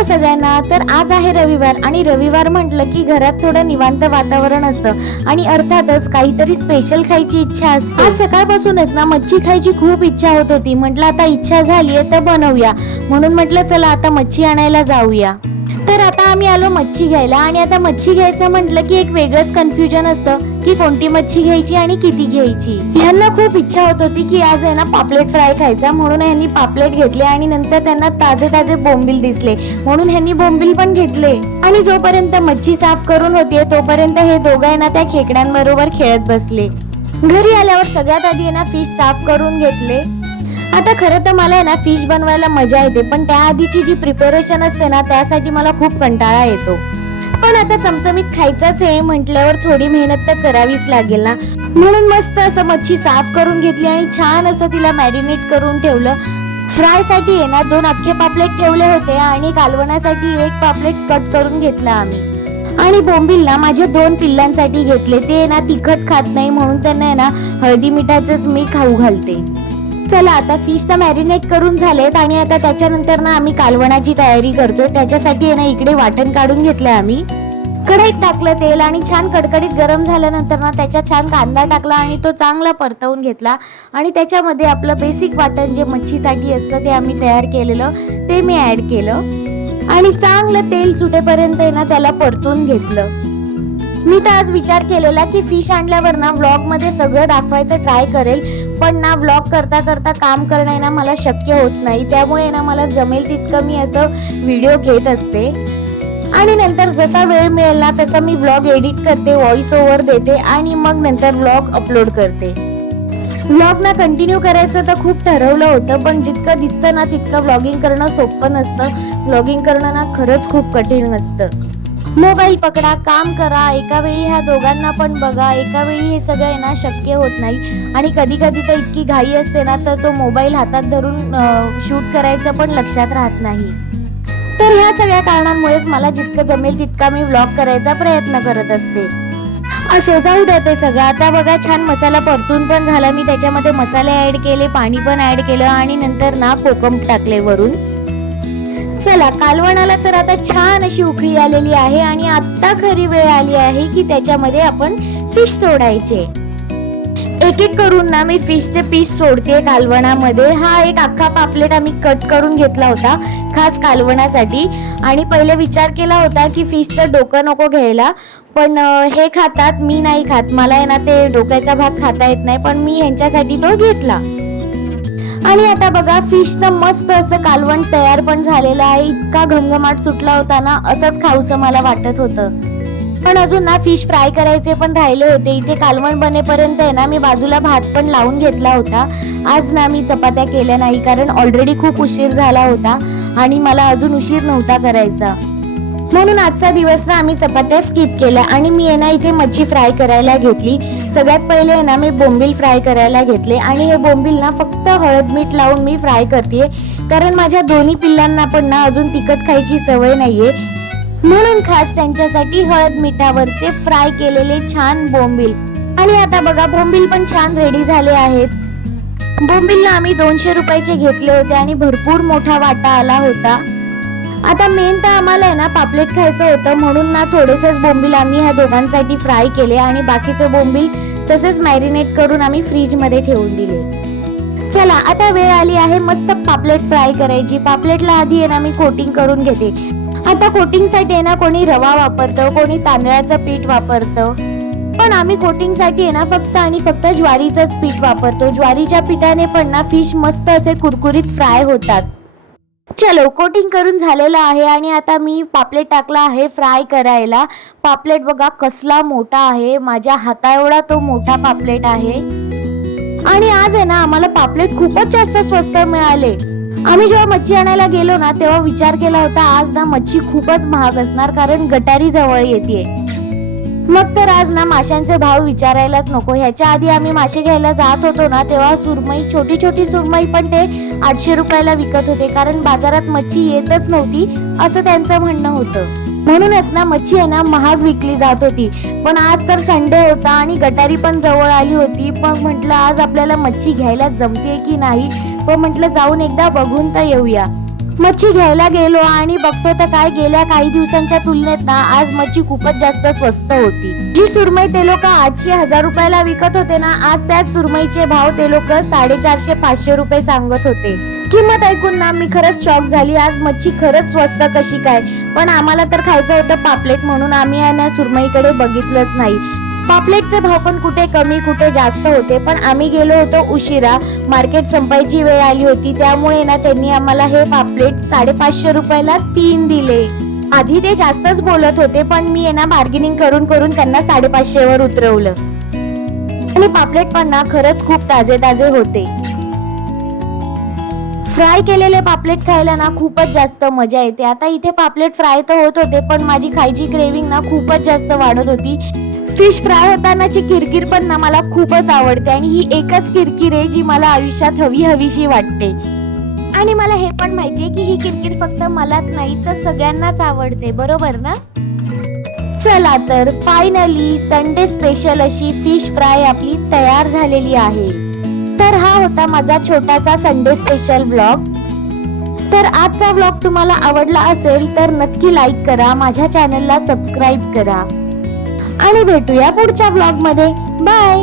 Hello सगळ्यांना। तर आज आहे रविवार आणि रविवार म्हटलं की घरात थोडं निवांत वातावरण असतं आणि अर्थातच काहीतरी स्पेशल खायची इच्छा असते। आज सकाळपासूनच ना मच्छी खायची खूप इच्छा होत होती। म्हटलं आता इच्छा झालीये तर बनवूया, म्हणून म्हटलं चला आता मच्छी आणायला जाऊया। तर आता आम्ही आलो मच्छी घ्यायला आणि आता मच्छी घ्यायचं म्हटलं की एक वेगळंच कन्फ्युजन असतं की कोणती मच्छी घ्यायची आणि किती घ्यायची। ह्यांना खूप इच्छा होत होती की आज आहे ना पापलेट फ्राय खायचा, म्हणून ह्यांनी पापलेट घेतले आणि नंतर त्यांना ताजे ताजे बोंबील दिसले म्हणून ह्यांनी बोंबील पण घेतले। आणि जोपर्यंत मच्छी साफ करून होतीये तोपर्यंत हे दोघं आहे ना त्या खेकड्यांबरोबर खेळत बसले। घरी आल्यावर सगळ्यात आधी आहे ना फिश साफ करून घेतले। आता खरं तर मला आहे ना फिश बनवायला मजा येते, पण त्याआधीची जी प्रिपरेशन असते ना त्यासाठी मला खूप कंटाळा येतो। पण आता चमचमीत खायचंच आहे म्हटल्यावर थोडी मेहनत तर करावीच लागेल ना, म्हणून मस्त असं मच्छी साफ करून घेतली आणि छान असं तिला मॅरिनेट करून ठेवलं। फ्राय साठी आहे ना 2 अख्खे पापलेट ठेवले होते आणि कालवण्यासाठी 1 पापलेट कट करून घेतला आम्ही। आणि बोंबील ना माझ्या 2 पिल्लांसाठी घेतले, ते ना तिखट खात नाही म्हणून त्यांना आहे ना हळदी मिठाचंच मी खाऊ घालते। चला आता फिश तर मॅरिनेट करून झालेत आणि आता त्याच्यानंतर ना आम्ही कालवणाची तयारी करतोय। त्याच्यासाठी आहे ना इकडे वाटण काढून घेतलंय आम्ही। कढईत टाकलं तेल आणि छान कडकडीत गरम झाल्यानंतर ना त्याच्यात छान कांदा टाकला आणि तो चांगला परतवून घेतला आणि त्याच्यामध्ये आपलं बेसिक वाटण जे मच्छीसाठी असतं ते आम्ही तयार केलेलं ते मी ऍड केलं आणि चांगलं तेल सुटेपर्यंत आहे ना त्याला परतून घेतलं। मी तर आज विचार केलेला की फिश आणल्यावर ना व्लॉग मध्ये सगळं दाखवायचं ट्राय करेल, पण ना व्लॉग करता करता काम करणं ना मला शक्य होत नाही, त्यामुळे ना मला जमेल तितकं मी असं व्हिडिओ घेत असते आणि नंतर जसा वेळ मिळेल ना तसा मी व्लॉग एडिट करते, व्हॉइस ओव्हर देते आणि मग नंतर व्लॉग अपलोड करते। व्लॉग ना कंटिन्यू करायचं तर खूप ठरवलं होतं, पण जितकं दिसतं ना तितकं व्लॉगिंग करणं सोपं नसतं। व्लॉगिंग करणं ना खरंच खूप कठीण असतं। मोबाईल पकडा, काम करा, एका वेळी ह्या दोघांना पण बघा, एका वेळी हे सगळं ना शक्य होत नाही आणि कधी कधी तर इतकी घाई असते ना तर तो मोबाईल हातात धरून शूट करायचं पण लक्षात राहत नाही। तर ह्या सगळ्या कारणांमुळेच मला जितकं जमेल तितका मी व्लॉग करायचा प्रयत्न करत असते। असं जाऊ द्या ते सगळं। आता बघा छान मसाला परतून पण झाला, मी त्याच्यामध्ये मसाले ऍड केले, पाणी पण ऍड केलं आणि नंतर ना कोकम टाकले वरून। चला कालवणाला तर आता छान अशी उकळी आलेली आहे आणि आता खरी वेळ आली आहे की त्याच्यामध्ये आपण फिश सोडायचे। एक एक करून ना मी फिशचे पीस सोडते कालवणामध्ये। हा एक अख्खा पापलेट आम्ही कट करून घेतला होता खास कालवणासाठी आणि पहिले विचार केला होता की फिशचं डोकं नको घ्यायला, पण हे खातात, मी नाही खात, मला आहे ना ते डोक्याचा भाग खाता येत नाही, पण मी ह्यांच्यासाठी तो घेतला। आणि आता बघा फिशचं मस्त असं कालवण तयार पण झालेलं आहे। इतका घमघमाट सुटला होता ना, असंच खाऊसं मला वाटत होतं। पण अजून ना फिश फ्राय करायचे पण राहिले होते। इथे कालवण बनेपर्यंत आहे ना मी बाजूला भात पण लावून घेतला होता। आज ना मी चपात्या केल्या नाही कारण ऑलरेडी खूप उशीर झाला होता आणि मला अजून उशीर नव्हता करायचा, म्हणून आजचा दिवस ना आम्ही चपात्या स्किप केल्या आणि मी आहे ना इथे मच्छी फ्राय करायला घेतली। सगळ्यात पहिले आहे ना मी बोंबील फ्राय करायला घेतले आणि हे बोंबील ना फक्त हळद मीठ लावून मी फ्राय करते, कारण माझ्या दोन्ही पिल्लांना पण ना अजून तिखट खायची सवय नाहीये, म्हणून खास त्यांच्यासाठी हळद मिठावरचे फ्राय केलेले छान बोंबील। आणि आता बघा बोंबील पण छान रेडी झाले आहेत। बोंबील ना आम्ही 200 रुपयाचे घेतले होते आणि भरपूर मोठा वाटा आला होता। आता मेन तर आम्हाला आहे ना पापलेट खायचं होतं, म्हणून ना थोडेसेच बोंबील आम्ही ह्या दोघांसाठी फ्राय केले आणि बाकीचे बोंबील तसेच मॅरिनेट करून आम्ही फ्रीज मध्ये ठेवून दिले। चला आता वेळ आली आहे मस्त पापलेट फ्राय करायची। पापलेटला आधी आहे ना मी कोटिंग करून घेते। आता कोटिंग साठी आहे ना कोणी रवा वापरतं, कोणी तांदळाचं पीठ वापरतं, पण आम्ही कोटिंग साठी आहे ना फक्त आणि फक्त ज्वारीचंच पीठ वापरतो। ज्वारीच्या पिठाने पण ना फिश मस्त असे कुरकुरीत फ्राय होतात। चलो कोटिंग करून झालेलं आहे आणि आता मी पापलेट टाकला आहे फ्राय करायला। पापलेट बघा कसला मोठा आहे, माझ्या हाता एवढा तो मोठा पापलेट आहे आणि आज आहे ना आम्हाला पापलेट खूपच जास्त स्वस्त मिळाले। आम्ही जेव्हा मच्छी आणायला गेलो ना तेव्हा विचार केला होता आज ना मच्छी खूपच महाग असणार कारण गटारी जवळ येते, मग तर आज ना माशांचे भाव विचारायलाच नको। ह्याच्या आधी आम्ही मासे घ्यायला जात होतो ना तेव्हा सुरमई, छोटी छोटी सुरमई पण ते 800 रुपयाला विकत होते, कारण बाजारात मच्छी येतच नव्हती असं त्यांचं म्हणणं होतं, म्हणूनच ना मच्छी आहे ना महाग विकली जात होती। पण आज तर संडे होता आणि गटारी पण जवळ आली होती, मग म्हटलं आज आपल्याला मच्छी घ्यायला जमते की नाही, पण म्हटलं जाऊन एकदा बघून तर येऊया। मच्छी घ्यायला गेलो आणि बघतो तर काय, गेल्या काही दिवसांच्या तुलनेत ना आज मच्छी खूपच जास्त स्वस्त होती. जी सुरमई ते लोक 800-1000 रुपयाला विकत होते ना, आज त्याच सुरमईचे भाव ते लोक 450-500 रुपये सांगत होते. किंमत ऐकून ना मी खरंच शॉक झाली. आज मच्छी खरंच स्वस्त कशी काय. पण आम्हाला तर खायचं होतं पापलेट, म्हणून आम्ही आहे ना सुरमईकडे बघितलंच नाही. पापलेटचे भाव पण कुठे कमी कुठे जास्त होते, पण आम्ही गेलो होतो उशिरा, मार्केट संपायची वेळ आली होती, त्यामुळे ना त्यांनी आम्हाला हे पापलेट 550 रुपयाला 3 दिले. आधी ते जास्तच बोलत होते, पण मी आहे ना बार्गेनिंग करून करून त्यांना 550 वर उतरवलं. आणि पापलेट पण ना खरंच खूप ताजे ताजे होते. फ्राय केलेले पापलेट खायला ना खूपच जास्त मजा येते. आता इथे पापलेट फ्राय तर होत होते, पण माझी खायची क्रेविंग ना खूपच जास्त वाढत होती. फिश फ्राय होतानाची किरकिर पण ना मला खूपच आवडते आणि ही एकच किरकिर आहे जी मला आयुष्यात हवीशी वाटते. आणि मला हे पण माहितीये की ही किरकिर फक्त मलाच नाही तर सगळ्यांनाच आवडते, बरोबर ना? चला तर फायनली संडे स्पेशल अशी फिश फ्राय आपली तयार झालेली आहे. तर हा होता माझा छोटासा संडे स्पेशल व्लॉग. तर आजचा व्लॉग तुम्हाला आवडला असेल तर नक्की लाईक करा, माझ्या चॅनलला सबस्क्राईब करा आणि भेटूया पुढच्या व्लॉग मध्ये. बाय.